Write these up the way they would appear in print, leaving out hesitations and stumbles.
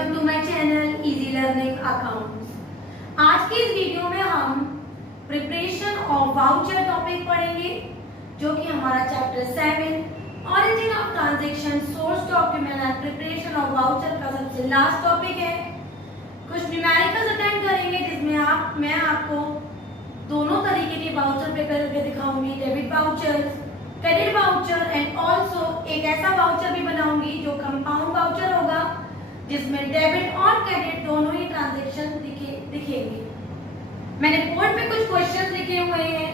Welcome to my channel easy learning accounts. आज की इस वीडियो में हम प्रिपरेशन ऑफ वाउचर टॉपिक पढ़ेंगे, जो कि हमारा chapter 7 origin of transaction, source document and preparation of voucher का सबसे लास्ट टॉपिक है। कुछ न्यूमेरिकल्स अटेंड करेंगे जिसमें मैं आपको दोनों तरीके के वाउचर प्रिपेयर करके दिखाऊंगी, debit voucher, credit voucher and also एक ऐसा वाउचर भी बनाऊंगी जो कंपाउंड वाउचर होगा, जिसमें डेबिट और क्रेडिट दोनों ही ट्रांजैक्शन दिखेंगे। मैंने बोर्ड पे कुछ क्वेश्चन लिखे हुए हैं,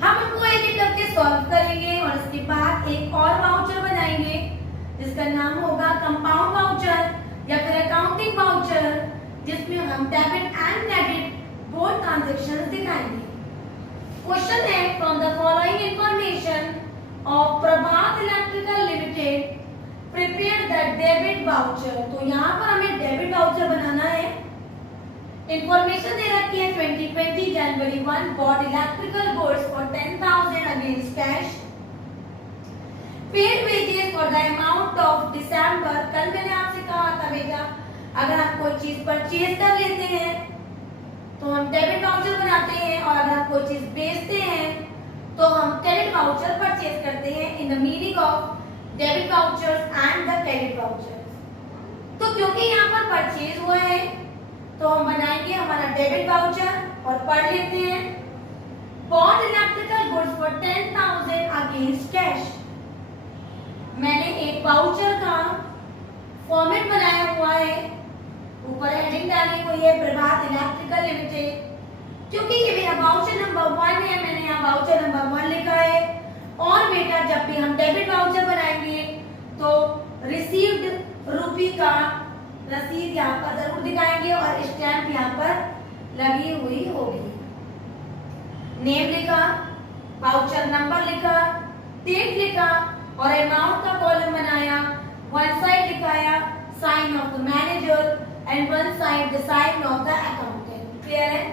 हम उनको एक एक करके सॉल्व करेंगे और इसके बाद एक और वाउचर बनाएंगे जिसका नाम होगा कंपाउंड वाउचर या फिर अकाउंटिंग वाउचर, जिसमें हम debit and credit both transactions दिखाएंगे। क्वेश्चन है from the following information of Prabhat electrical limited prepare the debit voucher. तो यहाँ पर हमें डेबिट वाउचर बनाना है। इंफॉर्मेशन दे रखी है 2020 January 1 bought electrical goods for 10,000 against cash, paid wages for the amount of December. कल मैंने आपसे कहा था बेटा, अगर आप कोई चीज परचेज कर लेते हैं तो हम डेबिट वाउचर बनाते हैं, और अगर आप कोई चीज बेचते हैं तो हम क्रेडिट वाउचर परचेज करते हैं। In the meaning of debit vouchers and the credit vouchers. तो क्योंकि यहाँ पर परचेज हुआ है तो हम बनाएंगे हमारा डेबिट वाउचर और पढ़ लेते हैं। Bought electrical goods for 10,000 against cash. मैंने एक वाउचर का फॉर्मेट बनाया हुआ है, ऊपर हेडिंग डाली हुई है प्रभात इलेक्ट्रिकल लिमिटेड। क्योंकि ये मेरा वाउचर नंबर 1 है, मैंने यहाँ वाउचर नंबर 1 लिखा है। और बेटा जब भी हम डेबिट वाउचर बनाएंगे तो रिसीव्ड रुपी का रसीद यहाँ पर जरूर दिखाएंगे और स्टैम्प यहाँ पर लगी हुई होगी। नेम लिखा, वाउचर नंबर लिखा, डेट लिखा और अमाउंट का कॉलम बनाया। वन साइड लिखाया sign of the manager and one side the sign of the accountant. Clear है?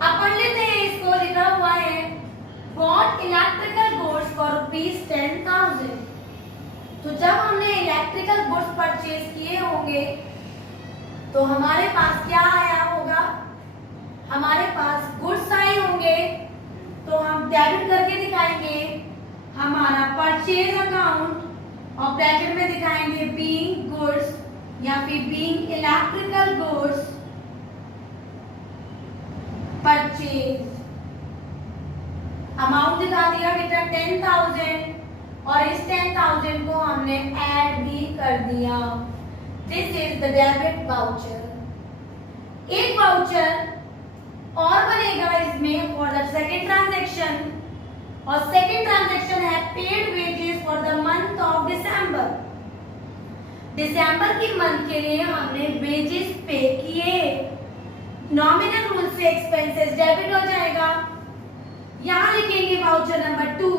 अब पढ़ लेते हैं इसको। लिखा हुआ है बॉट इलेक्ट्रिकल गुड्स फॉर ₹10,000। तो जब हमने इलेक्ट्रिकल गुड्स परचेज किए होंगे तो हमारे पास क्या आया होगा? हमारे पास गुड्स आए होंगे, तो हम डेबिट करके दिखाएंगे हमारा परचेज अकाउंट और ब्रैकेट में दिखाएंगे बीइंग गुड्स या फिर being electrical goods purchase. Amount दिखा दिया बेटा 10,000 और इस 10,000 को हमने ऐड भी कर दिया। This is the debit voucher. एक वाउचर और बनेगा इसमें फॉर द सेकेंड ट्रांजैक्शन, और सेकेंड ट्रांजैक्शन है paid wages for the month of दिसंबर। दिसंबर की मंथ के लिए हमने वेजेस पे किए। नॉमिनल रूल से एक्सपेंसेस डेबिट हो जाएगा। यहां लिखेंगे वाउचर नंबर 2,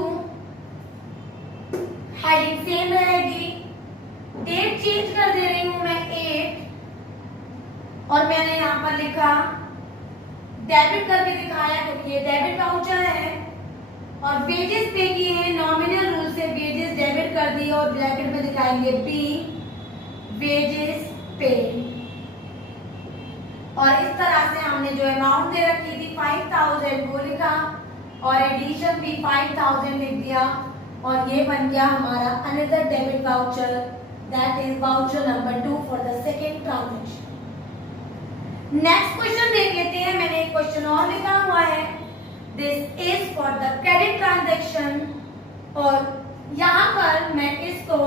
हेडिंग सेम रहेगी। डेट चेंज कर दे रही हूं मैं 8, और मैंने यहां पर लिखा डेबिट करके दिखाया क्योंकि ये डेबिट वाउचर है। और वेजेस पे किए हैं, नॉमिनल रूल से वेजेस डेबिट कर दिए और ब्रैकेट में दिखाएंगे बी वेजेस पे। और इस तरह से हमने जो अमाउंट दे रखी थी 5,000 वो लिखा और एडिशन भी 5,000 लिख दिया, और ये बन गया हमारा another debit voucher, that is voucher number 2 for the second transaction. Next question देख लेते हैं। मैंने एक क्वेश्चन और लिखा हुआ है, this is for the credit transaction, और यहाँ पर मैं इसको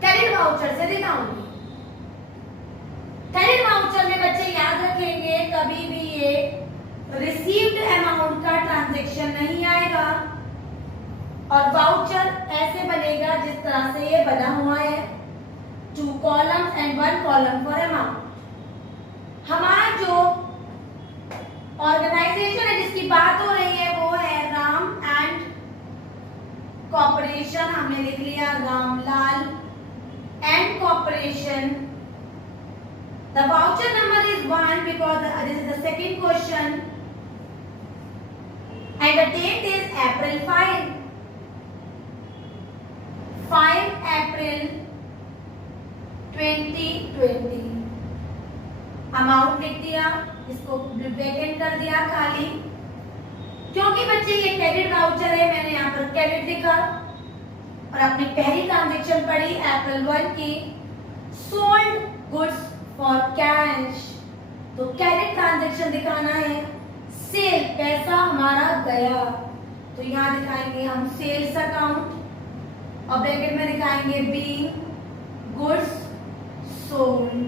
क्रेडिट वाउचर से दिखाऊंगी। क्रेडिट वाउचर में बच्चे याद रखेंगे कभी भी ये रिसीव्ड अमाउंट का ट्रांजैक्शन नहीं आएगा, और वाउचर ऐसे बनेगा जिस तरह से ये बना हुआ है, 2 columns and 1 column for amount. हमारा जो ऑर्गेनाइजेशन है जिसकी बात हो रही है वो है राम एंड कॉर्पोरेशन। हमने लिख लिया Ramlal and corporation. The voucher number is 1 because this is the second question, and the date is April 5. 5 April 2020 amount लिख दिया, इसको ब्रैकेट कर दिया खाली, क्योंकि बच्चे ये क्रेडिट वाउचर है, मैंने यहाँ पर क्रेडिट लिखा और अपनी पहली ट्रांजैक्शन पढ़ी अप्रैल 1 की, सोल्ड गुड्स फॉर कैश, तो क्रेडिट ट्रांजैक्शन दिखाना है, सेल पैसा हमारा गया, तो यहाँ दिखाएंगे हम सेल्स अकाउंट और ब्रैकेट में दिखाएंगे बीइंग गुड्स सोल्ड,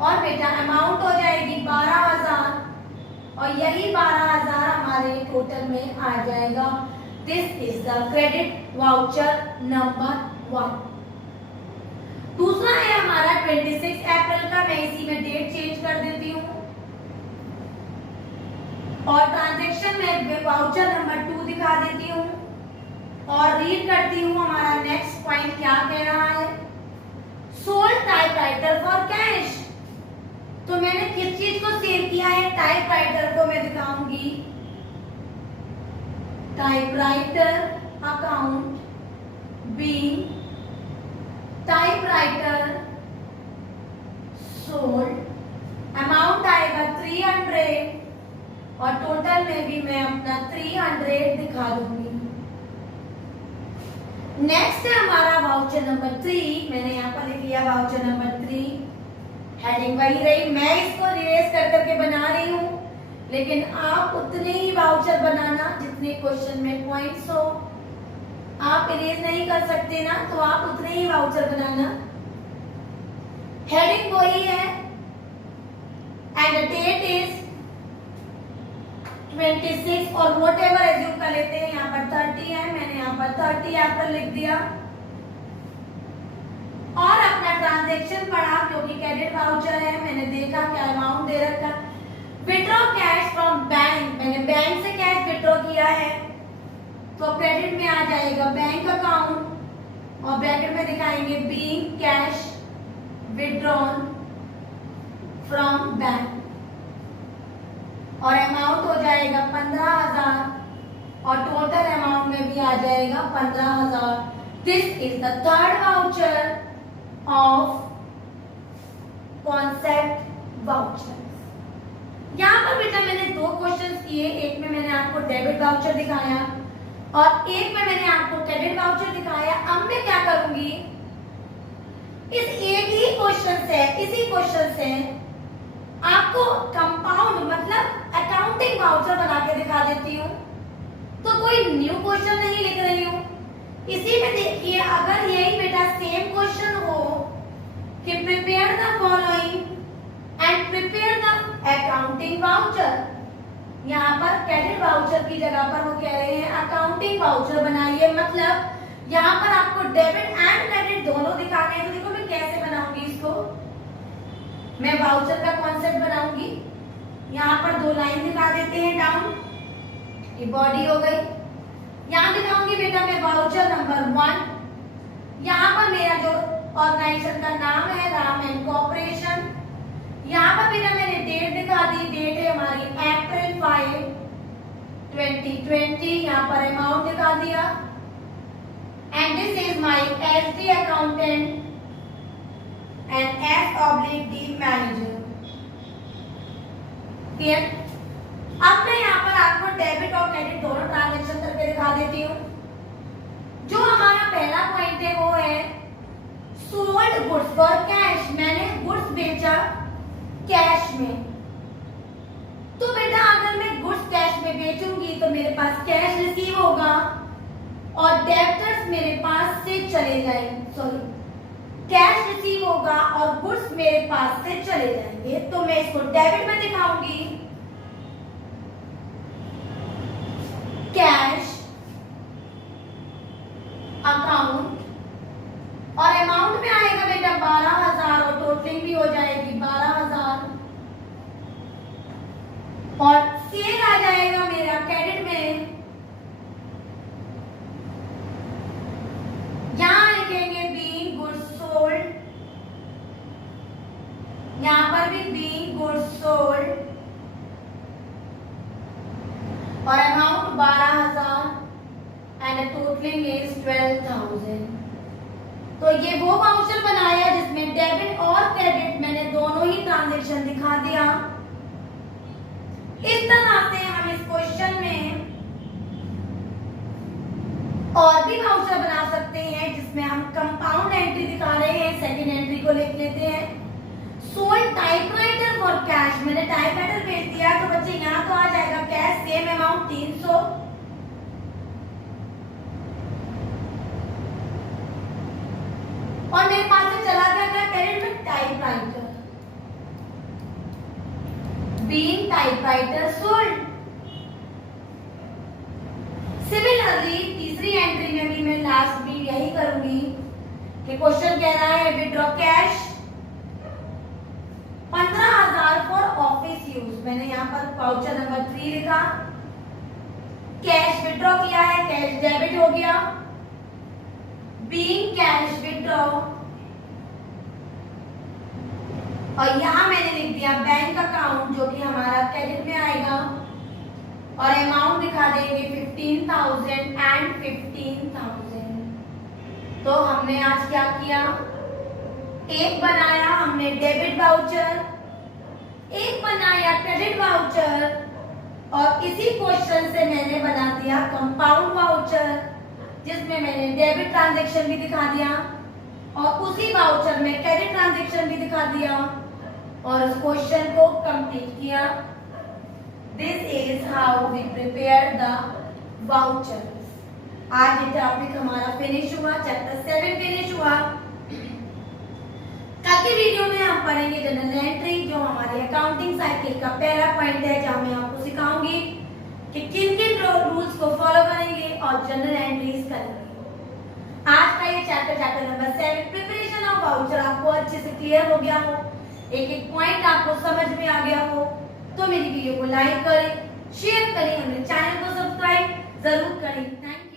और बेटा अमाउंट हो जाएगी 12,000 और यही 12,000 हमारे टोटल में आ जाएगा। This is the credit voucher number 1। दूसरा है हमारा 26 अप्रैल का, मैं इसी में डेट चेंज कर देती हूँ और ट्रांजैक्शन में वाउचर नंबर 2 दिखा देती हूँ और रीड करती हूँ हमारा नेक्स्ट पॉइंट क्या कह रहा है। सोल्ड टाइपराइटर फॉर कैश, तो मैंने किस चीज को सेल किया है, टाइपराइटर को मैं दिखाऊंगी, typewriter account being typewriter sold, amount आएगा 300 और टोटल में भी मैं अपना 300 दिखा दूंगी। नेक्स्ट है हमारा वाउचर नंबर 3, मैंने यहाँ पर लिख लिया वाउचर नंबर 3, हेडिंग वही रही, मैं इसको रिवेर्स कर करके बना रही हूँ, लेकिन आप उतने ही वाउचर बनाना जितने क्वेश्चन में पॉइंट्स हो, आप इरेज नहीं कर सकते ना, तो आप उतने ही वाउचर बनाना, हेडिंग वही है एंड द डेट इज 26 और वोट एवर एज्यूम कर लेते हैं, यहाँ पर 30 है, मैंने यहाँ पर 30 अप्रैल लिख दिया और अपना ट्रांजैक्शन पढ़ा, क्योंकि क्रेडिट वाउचर है, मैंने देखा क्या अमाउंट दे रखा, विड्रॉ कैश फ्रॉम बैंक, मैंने बैंक से कैश विड्रॉ किया है, तो क्रेडिट में आ जाएगा बैंक अकाउंट और ब्रैकेट में दिखाएंगे being cash withdrawn from bank और अमाउंट हो जाएगा 15,000 और टोटल अमाउंट में भी आ जाएगा 15,000। This is the third voucher of concept voucher. यहाँ पर बेटा मैंने 2 क्वेश्चंस किए, एक में मैंने आपको डेबिट वाउचर दिखाया और एक में मैंने आपको क्रेडिट वाउचर दिखाया। अब मैं क्या करूंगी, इस एक ही क्वेश्चन से, इसी क्वेश्चन से आपको कंपाउंड मतलब अकाउंटिंग वाउचर बना के दिखा देती हूँ, तो कोई न्यू क्वेश्चन नहीं लिख रही हूँ। इसी में देखिए, अगर यही बेटा सेम क्वेश्चन हो कि prepare the following and prepare the accounting voucher, यहाँ पर क्रेडिट वाउचर की जगह पर वो कह रहे हैं अकाउंटिंग वाउचर बनाइए, मतलब यहाँ पर आपको डेबिट एंड क्रेडिट दोनों दिखाने हैं। तो देखो मैं कैसे बनाऊंगी इसको, मैं वाउचर का कॉन्सेप्ट बनाऊंगी, यहाँ पर 2 लाइन दिखा देते हैं डाउन, ये बॉडी हो गई, यहाँ दिखाऊंगी बेटा मैं वाउचर नंबर 1, यहाँ पर मेरा जो ऑर्गेनाइजेशन का नाम है राम एंड कॉर्पोरेशन, यहाँ पर बेटा मैंने डेट दिखा दी, डेट है हमारी अप्रैल 5, 2020, यहाँ पर अमाउंट दिखा दिया and this is my SD accountant and S/D manager. Clear? अब मैं यहाँ पर आपको डेबिट और क्रेडिट दोनों ट्रांजैक्शन करके दिखा देती हूँ। जो हमारा पहला पॉइंट है वो है सोल्ड गुड्स फॉर कैश, मैंने गुड्स बेचा कैश में, तो बेटा अगर मैं गुड्स कैश में बेचूंगी तो मेरे पास कैश रिसीव होगा और डेब्टर्स मेरे पास से चले जाएंगे, सॉरी कैश रिसीव होगा और गुड्स मेरे पास से चले जाएंगे, तो मैं इसको डेबिट में दिखाऊंगी, कैश अकाउंट और अमाउंट में आएगा बेटा 12,000 और टोटलिंग भी हो जाएगी 12,000 और सेल आ जाएगा मेरा क्रेडिट में, यहां लिखेंगे बीइंग गुड्स सोल्ड, यहां पर भी बीइंग गुड्स सोल्ड और अमाउंट 12,000 एंड टोटलिंग इज 12,000। तो ये वो वाउचर बनाया जिस जिसमें डेबिट और क्रेडिट मैंने दोनों ही ट्रांजैक्शन दिखा दिया। इस तरह से हम इस क्वेश्चन में और भी वाउचर बना सकते हैं जिसमें हम कंपाउंड एंट्री दिखा रहे हैं, सेकंड एंट्री को लिख लेते हैं। सोल्ड टाइपराइटर फॉर कैश, मैंने टाइपराइटर बेच दिया तो बच्चे यहाँ तो आ जाएगा कैश सेम अमाउंट 300। और मेरे पास से चला गया क्रेडिट में typewriter, being typewriter sold. Similarly तीसरी एंट्री में भी मैं लास्ट भी यही करूंगी कि क्वेश्चन कह रहा है withdraw cash 15,000 for office use, मैंने यहाँ पर वाउचर नंबर 3 लिखा। कैश विड्रॉ किया है, कैश डेबिट हो गया, बीइंग कैश विड्रॉ, और यहां मैंने लिख दिया बैंक अकाउंट जो कि हमारा क्रेडिट में आएगा, और अमाउंट दिखा देंगे 15,000 एंड 15,000। तो हमने आज क्या किया, एक बनाया हमने डेबिट वाउचर, एक बनाया क्रेडिट वाउचर, और इसी क्वेश्चन से मैंने बना दिया कंपाउंड वाउचर जिसमें मैंने डेबिट ट्रांजैक्शन भी दिखा दिया और उसी वाउचर में क्रेडिट ट्रांजैक्शन भी दिखा दिया और उस क्वेश्चन को कंप्लीट किया। This is how we prepare the vouchers. आज ये टॉपिक हमारा फिनिश हुआ, चैप्टर 7 फिनिश हुआ। कल की वीडियो में हम पढ़ेंगे जनरल एंट्री जो हमारे अकाउंटिंग साइकिल का पहला पॉइंट है, जहाँ मैं आपको सिखाऊंगी कि किन किन रूल्स को फॉलो करेंगे और जनरल एंट्रीज करेंगे। आज का ये chapter number 7 preparation of voucher आपको अच्छे से क्लियर हो गया हो, एक एक पॉइंट आपको समझ में आ गया हो, तो मेरी वीडियो को लाइक करें, शेयर करें, हमारे चैनल को सब्सक्राइब जरूर करें। Thank you.